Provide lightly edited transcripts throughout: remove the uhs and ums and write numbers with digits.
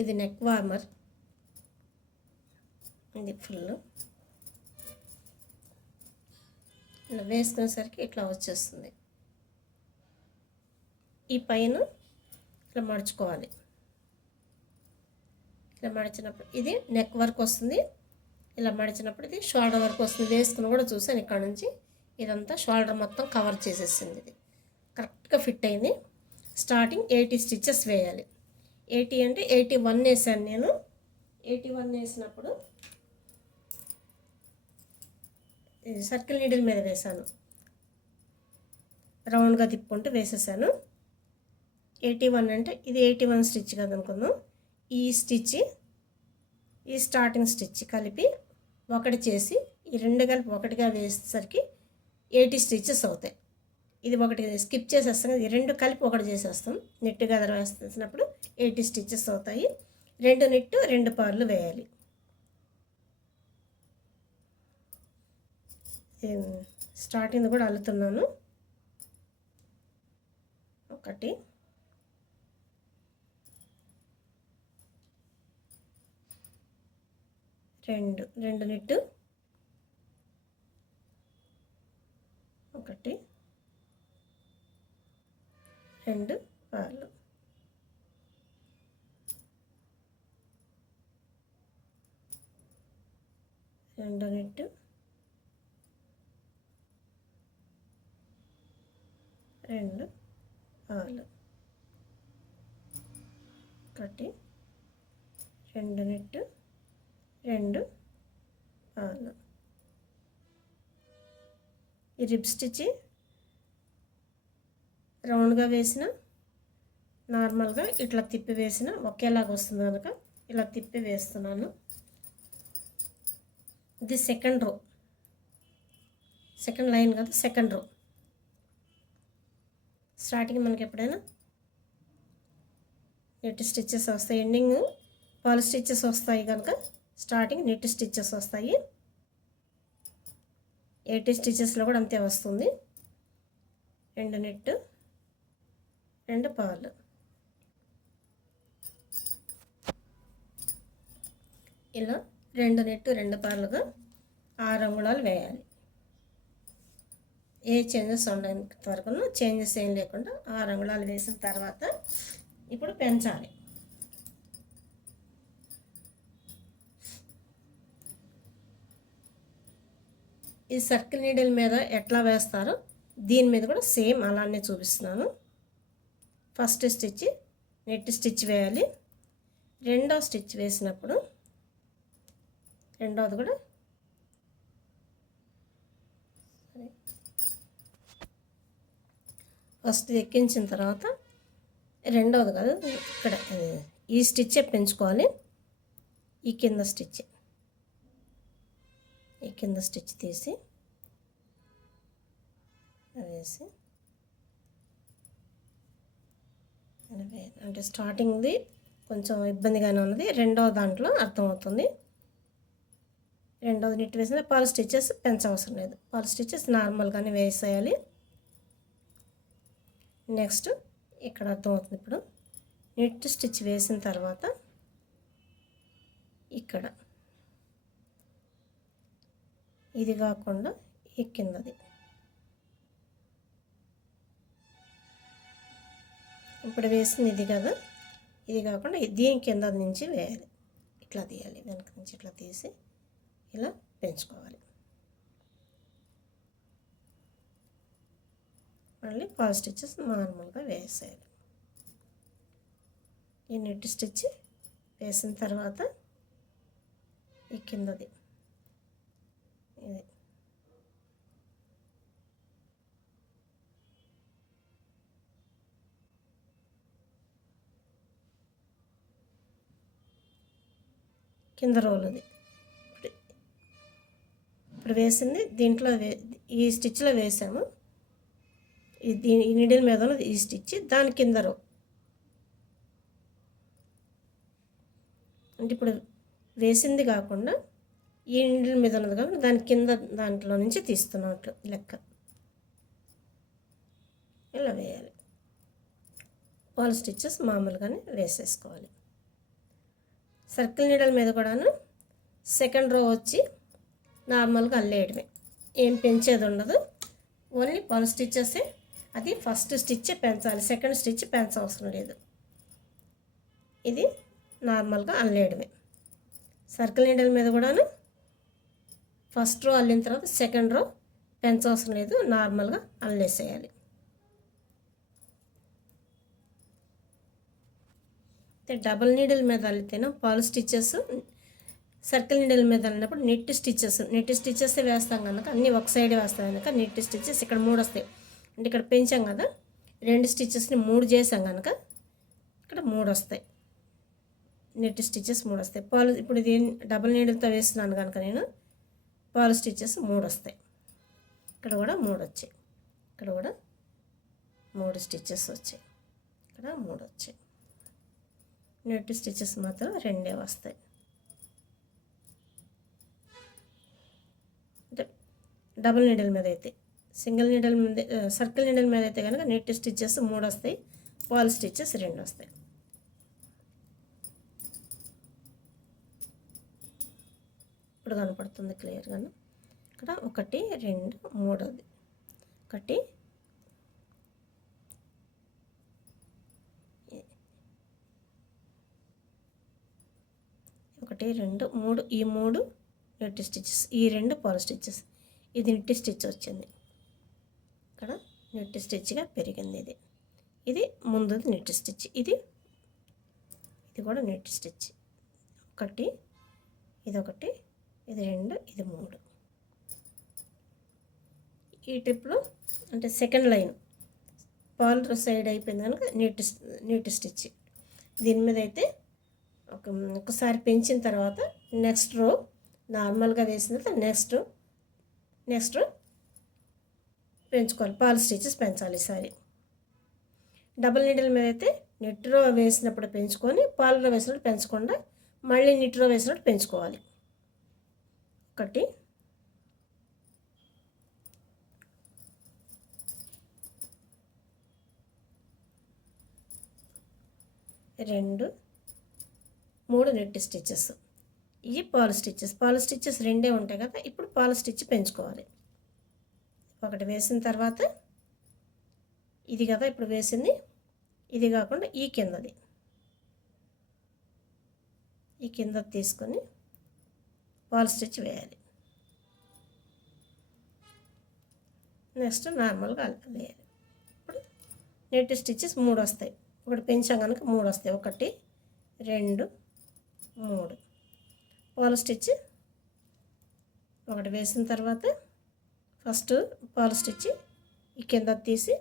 ఇది neck warmer, ఇది full ఇలా వేసుకునేసరికి ఇట్లా వచ్చేస్తుంది. ఈ పైన ఇట్లా మడుచుకోవాలి. ఇలా మడిచినప్పుడు ఇది నెక్ వర్క్ వస్తుంది, ఇలా మడిచినప్పుడు ఇది షోల్డర్ వర్క్ వస్తుంది. వేసుకుని కూడా చూసాను ఇక్కడ నుంచి ఇదంతా షోల్డర్ మొత్తం కవర్ చేసేసింది. ఇది కరెక్ట్గా ఫిట్ అయింది. స్టార్టింగ్ 80 స్టిచెస్ వేయాలి. 80 అంటే 81 వేసాను నేను. 81 వేసినప్పుడు సర్కిల్ నీడిల్ మీద వేసాను, రౌండ్గా తిప్పుకుంటూ వేసేసాను. 81 అంటే ఇది 81 స్టిచ్ కదా అనుకుందాం. ఈ స్టిచ్ ఈ స్టార్టింగ్ స్టిచ్ కలిపి ఒకటి చేసి ఈ రెండు కలిపి ఒకటిగా వేసేసరికి 80 స్టిచెస్ అవుతాయి. ఇది ఒకటి స్కిప్ చేసేస్తాం, ఈ రెండు కలిపి ఒకటి చేసేస్తాం. నెట్ గదర వేసినప్పుడు 80 స్టిచెస్ అవుతాయి. 2 నెట్టు 2 పార్లు వేయాలి. స్టార్టింగ్ కూడా అల్లుతున్నాను. 1 2 నెట్టు 1 2 పార్లు. రెండు నెట్టు 2 పార్లు. 1 2 నెట్టు 2 పార్లు. ఈ రిబ్ స్టిచ్ రౌండ్గా వేసిన, నార్మల్గా ఇట్లా తిప్పి వేసిన ఒకేలాగా వస్తుంది కనుక ఇలా తిప్పి వేస్తున్నాను. ఇది సెకండ్ రో, సెకండ్ లైన్ కదా, సెకండ్ రో. స్టార్టింగ్ మనకి ఎప్పుడైనా నెట్ స్టిచ్చెస్ వస్తాయి, ఎండింగ్ పాల్ స్టిచ్చెస్ వస్తాయి కనుక స్టార్టింగ్ నెట్ స్టిచ్చెస్ వస్తాయి. 80 స్టిచ్చెస్లో కూడా అంతే వస్తుంది. 2 నెట్టు 2 పార్లు. ఇలా 2 నెట్టు 2 పార్లుగా 6 అంగుళాలు వేయాలి. ఏ చేంజెస్ ఉండేంత వరకు చేంజెస్ ఏం లేకుండా 6 అంగుళాలు వేసిన తర్వాత ఇప్పుడు పెంచాలి. ఈ సర్కిల్ నీడిల్ మీద ఎట్లా వేస్తారో దీని మీద కూడా సేమ్ అలానే చూపిస్తున్నాను. ఫస్ట్ స్టిచ్ నెట్ స్టిచ్ వేయాలి. రెండో స్టిచ్ వేసినప్పుడు రెండోది కూడా ఫస్ట్ ఎక్కించిన తర్వాత రెండవది కాదు, ఇక్కడ ఈ స్టిచ్ పెంచుకోవాలి. ఈ కింద స్టిచ్ తీసి వేసి అంటే స్టార్టింగ్ది కొంచెం ఇబ్బందిగానే ఉన్నది, రెండవ దాంట్లో అర్థమవుతుంది. రెండవది నెట్ వేసిన పాల్ స్టిచెస్ పెంచవసరం లేదు, పాల్ స్టిచెస్ నార్మల్గానే వేసేయాలి. నెక్స్ట్ ఇక్కడ అర్థమవుతుంది. ఇప్పుడు నెట్ స్టిచ్ వేసిన తర్వాత ఇక్కడ ఇది కాకుండా ఈ కిందది, ఇప్పుడు వేసింది ఇది కదా, ఇది కాకుండా దీని కింద నుంచి వేయాలి. ఇట్లా తీయాలి, వెనక నుంచి ఇట్లా తీసి ఇలా పెంచుకోవాలి. మళ్ళీ పాల్ స్టిచెస్ నార్మల్గా వేసేయాలి. ఈ నెట్ స్టిచ్ వేసిన తర్వాత ఈ కిందది ఇది కింద రోలుది ఇప్పుడు వేసింది దీంట్లో ఈ స్టిచ్లో వేసాము. ఈ నీడిల్ మీద ఉన్నది ఈ స్టిచ్, దాని కింద రో అంటే ఇప్పుడు వేసింది కాకుండా ఈ నీడిల్ మీద ఉన్నది కాబట్టి దాని కింద దాంట్లో నుంచి తీస్తున్నట్లు లెక్క ఇలా వేయాలి. పాల్ స్టిచెస్ మామూలుగానే వేసేసుకోవాలి. సర్కిల్ నీడల మీద కూడాను సెకండ్ రో వచ్చి నార్మల్గా అల్లేయడమే, ఏం పెంచేది ఉండదు, ఓన్లీ 1 స్టిచ్చెసే. అది ఫస్ట్ స్టిచ్ పెంచాలి, సెకండ్ స్టిచ్ పెంచవసరం లేదు. ఇది నార్మల్గా అల్లేయడమే. సర్కిల్ నీడల మీద కూడాను ఫస్ట్ రో అల్లిన తర్వాత సెకండ్ రో పెంచవసరం లేదు, నార్మల్గా అల్లేసేయాలి. డబుల్ నీడిల్ మీద అల్లితేనో పాలు స్టిచ్చెస్, సర్కిల్ నీడిల్ మీద అల్లినప్పుడు నెట్ స్టిచ్చెస్ వేస్తాం కనుక అన్నీ ఒక సైడ్ వేస్తాం కనుక నెట్ స్టిచ్చెస్ ఇక్కడ 3 వస్తాయి. అంటే ఇక్కడ పెంచాం కదా, 2 స్టిచ్చెస్ని 3 చేసాం కనుక ఇక్కడ 3 వస్తాయి, నెట్ స్టిచ్చెస్ 3 వస్తాయి. పాలు ఇప్పుడు ఇది డబుల్ నీడిల్తో వేస్తున్నాను కనుక నేను పాలు స్టిచ్చెస్ 3 వస్తాయి. ఇక్కడ కూడా 3 వచ్చాయి, ఇక్కడ కూడా 3 స్టిచ్చెస్ వచ్చాయి, ఇక్కడ 3 వచ్చాయి. నెట్ స్టిచ్చెస్ మాత్రం 2 వస్తాయి. అంటే డబుల్ నీడిల్ మీద అయితే, సింగిల్ నీడిల్ మీద సర్కిల్ నీడిల్ మీద అయితే కనుక నెట్ స్టిచ్చెస్ 3 వస్తాయి, పాల్ స్టిచ్చెస్ 2 వస్తాయి. ఇప్పుడు కనపడుతుంది క్లియర్గా. ఇక్కడ 1 2 3, 1 1 2 3, ఈ 3 నెట్ స్టిచ్చెస్, ఈ 2 పాల్ స్టిచ్చెస్, ఇది నెట్ స్టిచ్ వచ్చింది, ఇక్కడ నెట్ స్టిచ్గా పెరిగింది. ఇది ముందుది నెట్ స్టిచ్, ఇది కూడా నెట్ స్టిచ్. 1 ఇది 1 ఇది 2 ఇది 3. ఈ ట్రిప్లో అంటే సెకండ్ లైన్ పాల్ సైడ్ అయిపోయింది కనుక నెట్ స్టిచ్. దీని మీద అయితే ఒకసారి పెంచిన తర్వాత నెక్స్ట్ రో నార్మల్గా వేసిన తర్వాత నెక్స్ట్ రో పెంచుకోవాలి, పాల్ స్టిచెస్ పెంచాలి. ఈసారి డబుల్ నీడిల్ మీద అయితే నెట్ రో వేసినప్పుడు పెంచుకొని, పాల్ రో వేసినప్పుడు పెంచకుండా మళ్ళీ నెట్ రో వేసినప్పుడు పెంచుకోవాలి. 1 2 3 నెట్ స్టిచ్చెస్, ఇవి పాల్ స్టిచ్చెస్. 2 ఉంటాయి కదా, ఇప్పుడు పాల్ స్టిచ్ పెంచుకోవాలి. 1 వేసిన తర్వాత ఇది కదా ఇప్పుడు వేసింది, ఇది కాకుండా ఈ కింద తీసుకొని పాల్ స్టిచ్ వేయాలి. నెక్స్ట్ నార్మల్గా వేయాలి. ఇప్పుడు నెట్ స్టిచ్చెస్ 3 వస్తాయి, 1 పెంచాం కనుక 3 వస్తాయి. 1 2 3 పాల్ స్టిచ్ 1 వేసిన తర్వాత ఫస్ట్ పాల్ స్టిచ్ ఈ కింద తీసి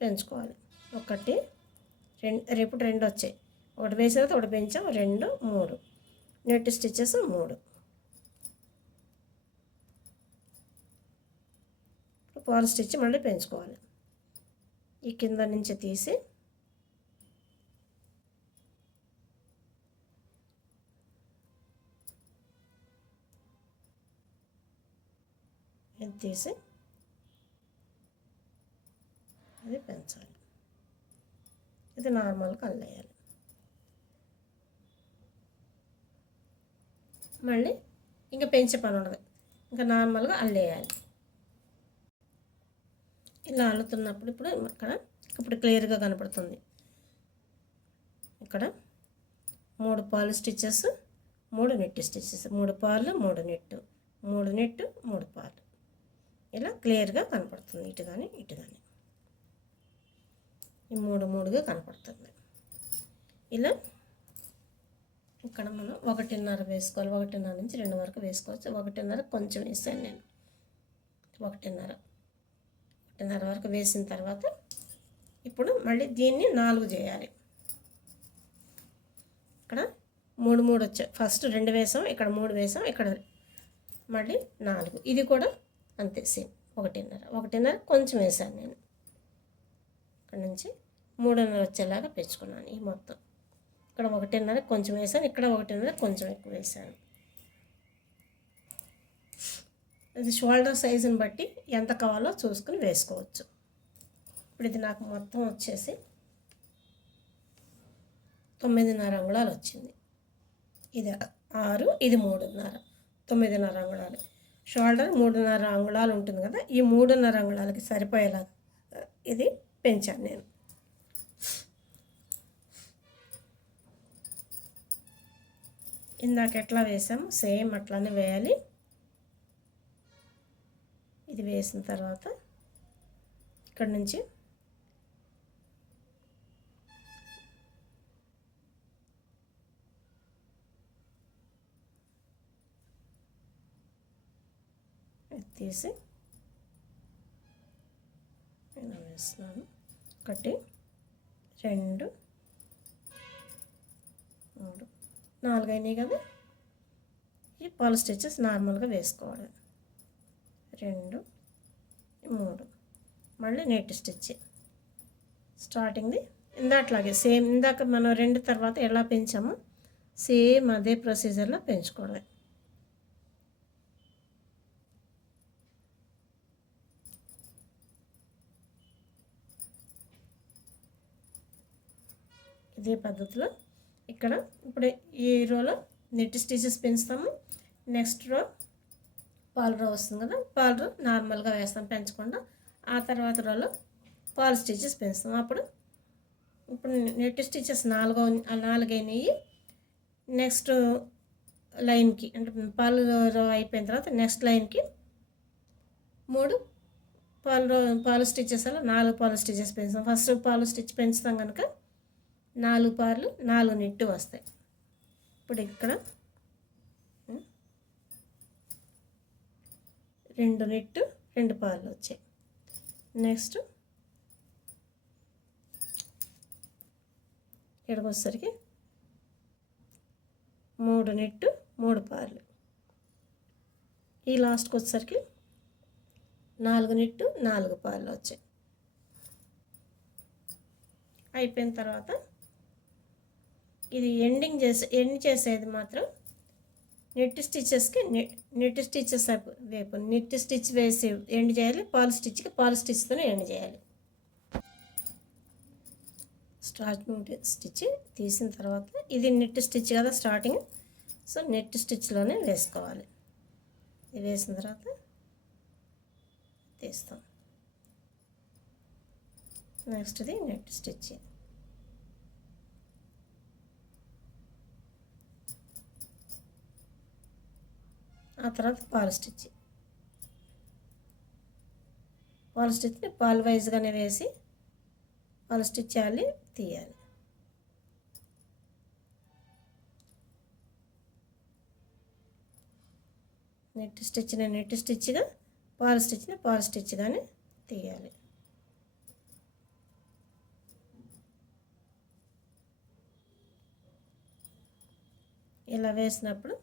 పెంచుకోవాలి. 1 2 రేపు 2 వచ్చాయి, 1 వేసిన తర్వాత 1 పెంచాం, 2 3 నెట్ స్టిచ్చెస్ 3. పాల్ స్టిచ్ మళ్ళీ పెంచుకోవాలి. ఈ కింద నుంచి తీసి అది పెంచాలి. ఇది నార్మల్గా అల్లేయాలి. మళ్ళీ ఇంకా పెంచే పని ఉండదు, ఇంకా నార్మల్గా అల్లేయాలి. ఇలా అల్లుతున్నప్పుడు ఇప్పుడు క్లియర్గా కనపడుతుంది. ఇక్కడ 3 పాలు స్టిచ్చెస్ 3 నెట్ స్టిచ్చెస్, 3 పాలు 3 నెట్, 3 నెట్ 3 పాలు, ఇలా క్లియర్గా కనపడుతుంది. ఇటు కానీ ఈ 3 కనపడుతుంది. ఇలా ఇక్కడ మనం 1.5 వేసుకోవాలి, 1.5 నుంచి 2 వరకు వేసుకోవచ్చు. 1.5 కొంచెం వేసాను నేను, 1.5 వరకు వేసిన తర్వాత ఇప్పుడు మళ్ళీ దీన్ని 4 చేయాలి. ఇక్కడ 3 వచ్చాయి, ఫస్ట్ 2 వేసాం, ఇక్కడ 3 వేసాం, ఇక్కడ మళ్ళీ 4. ఇది కూడా అంతే సేమ్ 1.5 కొంచెం వేసాను నేను. ఇక్కడ నుంచి 3.5 వచ్చేలాగా పెంచుకున్నాను. ఈ మొత్తం ఇక్కడ 1.5 కొంచెం వేసాను, ఇక్కడ 1.5 కొంచెం ఎక్కువ వేసాను. ఇది షోల్డర్ సైజుని బట్టి ఎంత కావాలో చూసుకుని వేసుకోవచ్చు. ఇప్పుడు ఇది నాకు మొత్తం వచ్చేసి 9.5 అంగుళాలు వచ్చింది. ఇది 6, ఇది 3.5, 9.5 అంగుళాలు. షోల్డర్ 3.5 అంగుళాలు ఉంటుంది కదా, ఈ 3.5 అంగుళాలకి సరిపోయేలాగా ఇది పెంచాను నేను. ఇందాక ఎట్లా వేసాము సేమ్ అట్లానే వేయాలి. ఇది వేసిన తర్వాత ఇక్కడ నుంచి తీసి ఇలా వేస్తున్నాను. 1, 2, 3, 4 అయినాయి కదా. ఈ పాల్ స్టిచెస్ నార్మల్గా వేసుకోవాలి. 2, 3 మళ్ళీ నెట్ స్టిచ్ స్టార్టింగ్ది ఇందాట్లాగే సేమ్. ఇందాక మనం 2 తర్వాత ఎలా పెంచామో సేమ్ అదే ప్రొసీజర్లో పెంచుకోవడమే. ఇదే పద్ధతిలో ఇక్కడ ఇప్పుడు ఈ రోలో నెట్ స్టిచెస్ పెంచుతాము. నెక్స్ట్ రో పాల్ రో వస్తుంది కదా, పాల్ రో నార్మల్గా వేస్తాం పెంచకుండా. ఆ తర్వాత రోలో పాల్ స్టిచెస్ పెంచుతాం. ఇప్పుడు నెట్ స్టిచెస్ 4 అయినాయి. నెక్స్ట్ లైన్కి అంటే పాల్ రో అయిపోయిన తర్వాత నెక్స్ట్ లైన్కి 3 పాల్ స్టిచెస్ అలా 4 పాల్ స్టిచెస్ పెంచుతాం. ఫస్ట్ పాల్ స్టిచ్ పెంచుతాం కనుక 4 పార్లు 4 నెట్టు వస్తాయి. ఇప్పుడు ఇక్కడ 2 నెట్టు 2 పార్లు వచ్చాయి. నెక్స్ట్ ఇక్కడికి వచ్చేసరికి 3 నెట్టు 3 పార్లు. ఈ లాస్ట్కి వచ్చేసరికి 4 నెట్టు 4 పార్లు వచ్చాయి. అయిపోయిన తర్వాత ఇది ఎండ్ చేసేది మాత్రం నెట్ స్టిచెస్కి నెట్ స్టిచెస్ వైపు నెట్ స్టిచ్ వేసి ఎండ్ చేయాలి. పాల్ స్టిచ్కి పాల్ స్టిచ్తోనే ఎండ్ చేయాలి. స్టార్టింగ్ స్టిచ్ తీసిన తర్వాత ఇది నెట్ స్టిచ్ కదా స్టార్టింగ్, సో నెట్ స్టిచ్లోనే వేసుకోవాలి. ఇది వేసిన తర్వాత తీస్తాం. నెక్స్ట్ది నెట్ స్టిచ్. ఆ తర్వాత పాల్ స్టిచ్ని పాల్ వైజ్గానే వేసి పాల్ స్టిచ్ చేయాలి, తీయాలి. నెట్ స్టిచ్ని నెట్ స్టిచ్గా, పాల్ స్టిచ్ని పాల్ స్టిచ్గానే తీయాలి. ఇలా వేసినప్పుడు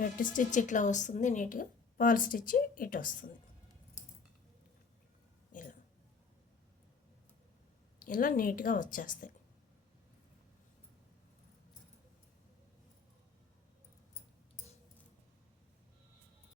నెట్ స్టిచ్ ఇట్లా వస్తుంది నీట్గా, పాల్ స్టిచ్ ఇటు వస్తుంది. ఇలా నీట్గా వచ్చేస్తాయి.